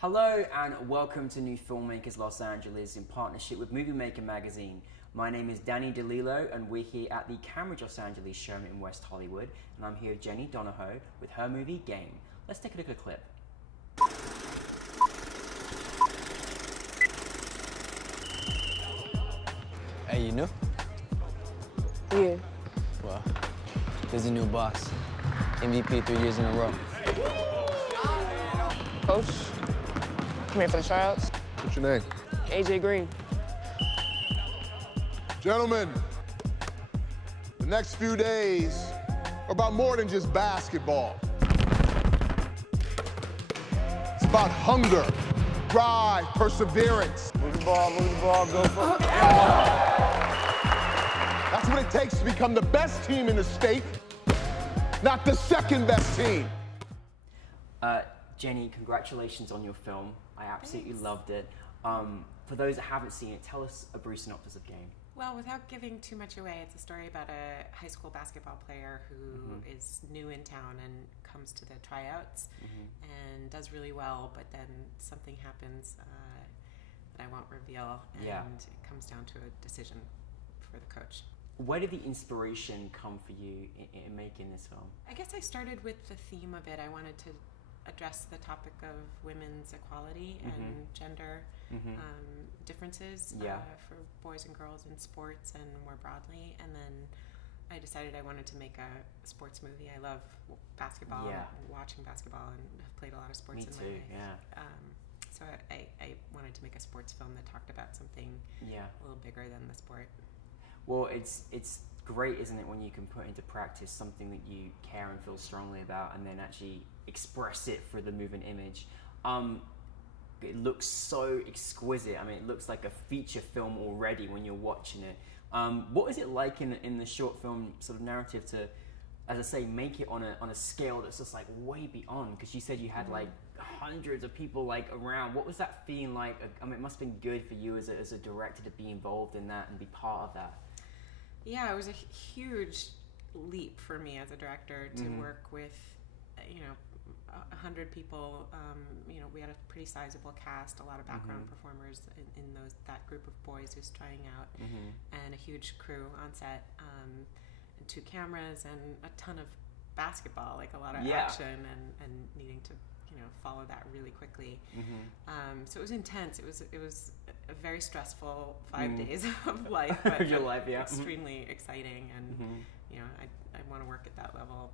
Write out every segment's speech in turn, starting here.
Hello and welcome to NewFilmmakers Los Angeles in partnership with Movie Maker magazine. My name is Danny DeLillo and we're here at the Cambridge Los Angeles showroom in West Hollywood, and I'm here with Jeannie Donohoe with her movie Game. Let's take a look at a clip. Hey, you new? Yeah. Well, there's a new boss. MVP 3 years in a row. Coach, come here for the tryouts. What's your name? AJ Green. Gentlemen, the next few days are about more than just basketball. It's about hunger, drive, perseverance. Move the ball, go for it. That's what it takes to become the best team in the state, not the second best team. Jenny, congratulations on your film. I absolutely loved it. For those that haven't seen it, tell us a brief synopsis of Game. Well, without giving too much away, it's a story about a high school basketball player who is new in town and comes to the tryouts and does really well, but then something happens that I won't reveal, and it comes down to a decision for the coach. Where did the inspiration come for you in making this film? I guess I started with the theme of it. I wanted to address the topic of women's equality and gender differences for boys and girls in sports and more broadly. And then I decided I wanted to make a sports movie. I love basketball, and watching basketball, and have played a lot of sports in my life. So I wanted to make a sports film that talked about something a little bigger than the sport. Well, it's great, isn't it, when you can put into practice something that you care and feel strongly about and then actually express it through the moving image. It looks so exquisite. I mean, it looks like a feature film already when you're watching it. What is it like in the short film sort of narrative to, as I say, make it on a scale that's just like way beyond? Because you said you had like hundreds of people like around. What was that feeling like? I mean, it must have been good for you as a director to be involved in that and be part of that. Yeah, it was a huge leap for me as a director to work with, 100 people. We had a pretty sizable cast, a lot of background performers in that group of boys who's trying out, and a huge crew on set, and 2 cameras and a ton of basketball, like a lot of action and needing to follow that really quickly. So it was intense. It was a very stressful 5 days of life, but your life, extremely exciting, and I want to work at that level.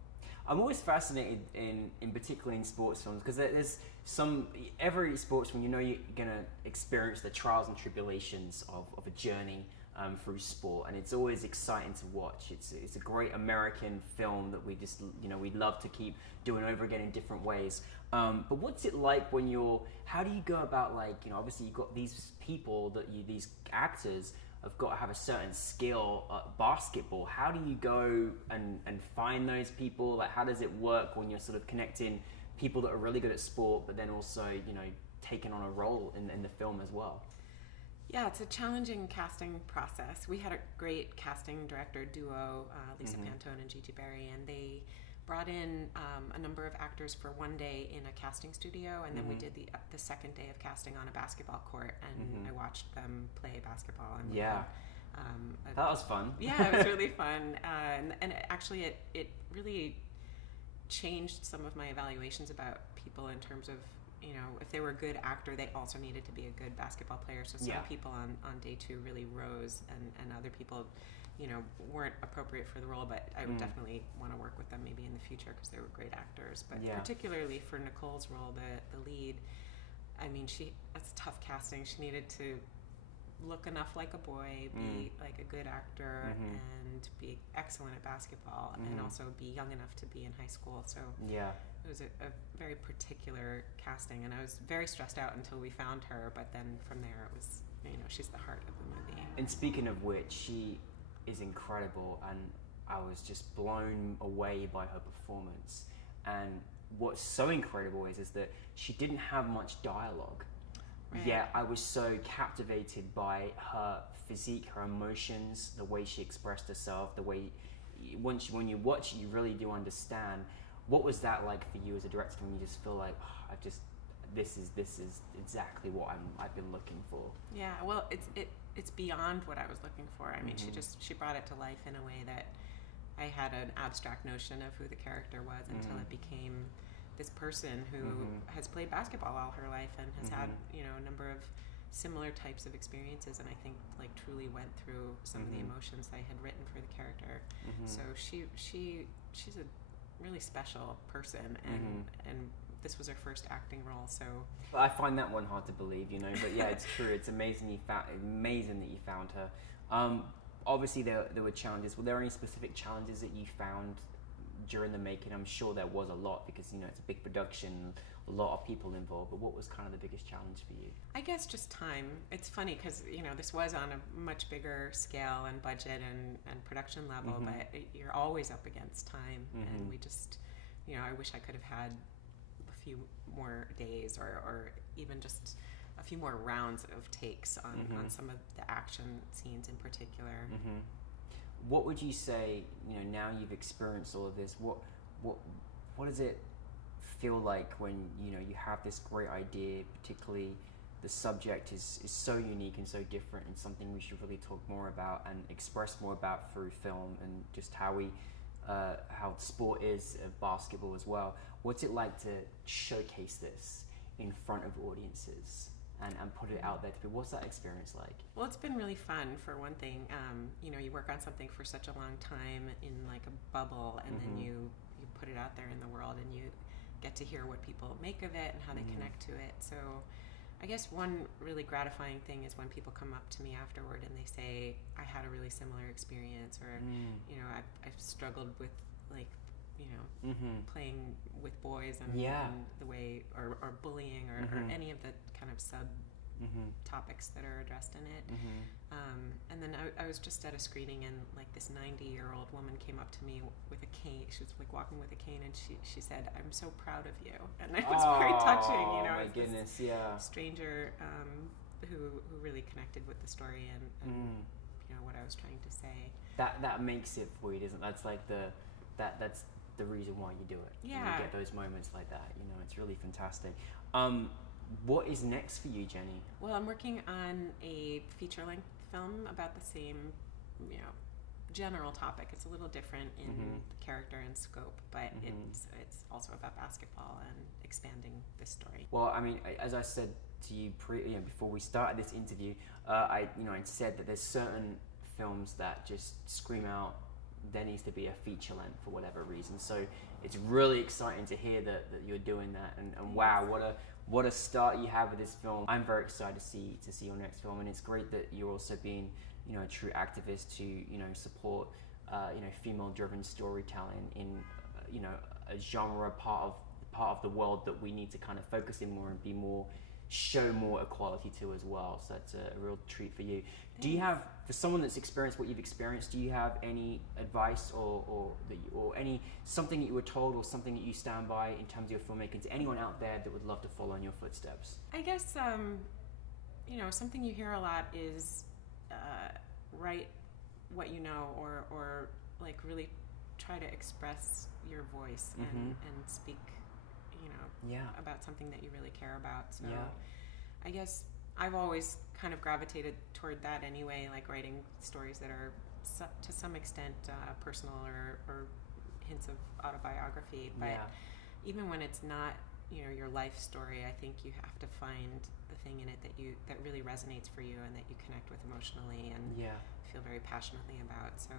I'm always fascinated in particularly in sports films, because there's every sports film, you're gonna experience the trials and tribulations of a journey through sport, and it's always exciting to watch. It's a great American film that we just we love to keep doing over again in different ways. But what's it like when how do you go about, obviously you've got these people these actors have got to have a certain skill at basketball. How do you go and find those people? Like, how does it work when you're sort of connecting people that are really good at sport, but then also, taking on a role in the film as well? Yeah, it's a challenging casting process. We had a great casting director duo, Lisa Pantone and Gigi Berry, and they brought in a number of actors for one day in a casting studio, and then we did the second day of casting on a basketball court, and I watched them play basketball. And that was fun. Yeah, it was really fun, and actually it really changed some of my evaluations about people in terms of, if they were a good actor, they also needed to be a good basketball player. So some people on day 2 really rose, and other people weren't appropriate for the role, but I would definitely want to work with them maybe in the future because they were great actors. But particularly for Nicole's role, the lead, I mean, that's tough casting. She needed to look enough like a boy, be like a good actor, and be excellent at basketball, and also be young enough to be in high school. So it was a very particular casting, and I was very stressed out until we found her, but then from there it was, she's the heart of the movie. And speaking of which, she is incredible, and I was just blown away by her performance. And what's so incredible is that she didn't have much dialogue. Right. Yet I was so captivated by her physique, her emotions, the way she expressed herself, the way when you watch it, you really do understand. What was that like for you as a director when you just feel like, this is exactly what I've been looking for? Yeah, well, it's beyond what I was looking for. I mean, she brought it to life in a way that I had an abstract notion of who the character was until it became this person who has played basketball all her life and has had, you know, a number of similar types of experiences, and I think like truly went through some of the emotions I had written for the character. So she's a really special person, and this was her first acting role. So I find that one hard to believe, you know, but yeah, it's true. It's amazing that you found her. Obviously there were challenges. Were there any specific challenges that you found during the making? I'm sure there was a lot, because, you know, it's a big production, a lot of people involved, but what was kind of the biggest challenge for you? I guess just time. It's funny because, you know, this was on a much bigger scale and budget and production level, but you're always up against time, and we just, you know, I wish I could have had a few more days or even just a few more rounds of takes on some of the action scenes in particular. What would you say, you know, now you've experienced all of this, what does it feel like when, you know, you have this great idea, particularly the subject is so unique and so different, and something we should really talk more about and express more about through film, and just how sport is of basketball as well. What's it like to showcase this in front of audiences and put it out there to people? What's that experience like? Well, it's been really fun, for one thing. You know, you work on something for such a long time in like a bubble, and then you put it out there in the world, and you get to hear what people make of it and how they connect to it. So I guess one really gratifying thing is when people come up to me afterward and they say, I had a really similar experience, or you know, I've struggled with, like, you know, playing with boys and the way, or bullying, or any of the kind of sub topics that are addressed in it. And then I was just at a screening, and like this 90-year-old woman came up to me with a cane. She was like walking with a cane, and she said, "I'm so proud of you," and it was very touching. You know, my goodness, stranger who really connected with the story and you know what I was trying to say. That makes it for you, doesn't it? That's like that's the reason why you do it. Yeah, you get those moments like that. You know, it's really fantastic. What is next for you, Jenny? Well, I'm working on a feature-length film about the same, you know, general topic. It's a little different in the character and scope, but it's also about basketball and expanding this story. Well, I mean, as I said to you, before we started this interview, I said that there's certain films that just scream out, there needs to be a feature length for whatever reason. So it's really exciting to hear that you're doing that, and wow, what a start you have with this film. I'm very excited to see your next film, and it's great that you're also being, you know, a true activist to, you know, support female-driven storytelling in you know, a genre part of the world that we need to kind of focus in more and be more, show more equality to as well. So that's a real treat for you. Thanks. Do you have, for someone that's experienced what you've experienced, do you have any advice or any something that you were told or something that you stand by in terms of your filmmaking to anyone out there that would love to follow in your footsteps? I guess you know, something you hear a lot is write what you know, or like really try to express your voice and speak, you know, about something that you really care about. So I guess I've always kind of gravitated toward that anyway, like writing stories that are to some extent personal or hints of autobiography. But even when it's not, you know, your life story, I think you have to find the thing in it that really resonates for you and that you connect with emotionally and feel very passionately about. So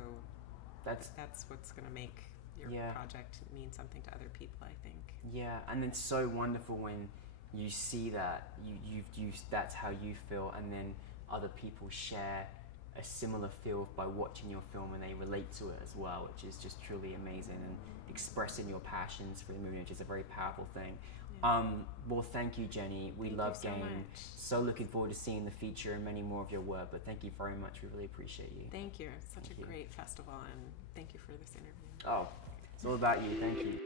that's what's going to make your project mean something to other people, I think. Yeah, and it's so wonderful when you see that you that's how you feel, and then other people share a similar feel by watching your film and they relate to it as well, which is just truly amazing, and expressing your passions for the movie, which is a very powerful thing. Well, thank you, Jenny. We love Game. So looking forward to seeing the feature and many more of your work, but thank you very much. We really appreciate you. Thank you. It's such a great festival, and thank you for this interview. Oh, it's all about you. Thank you.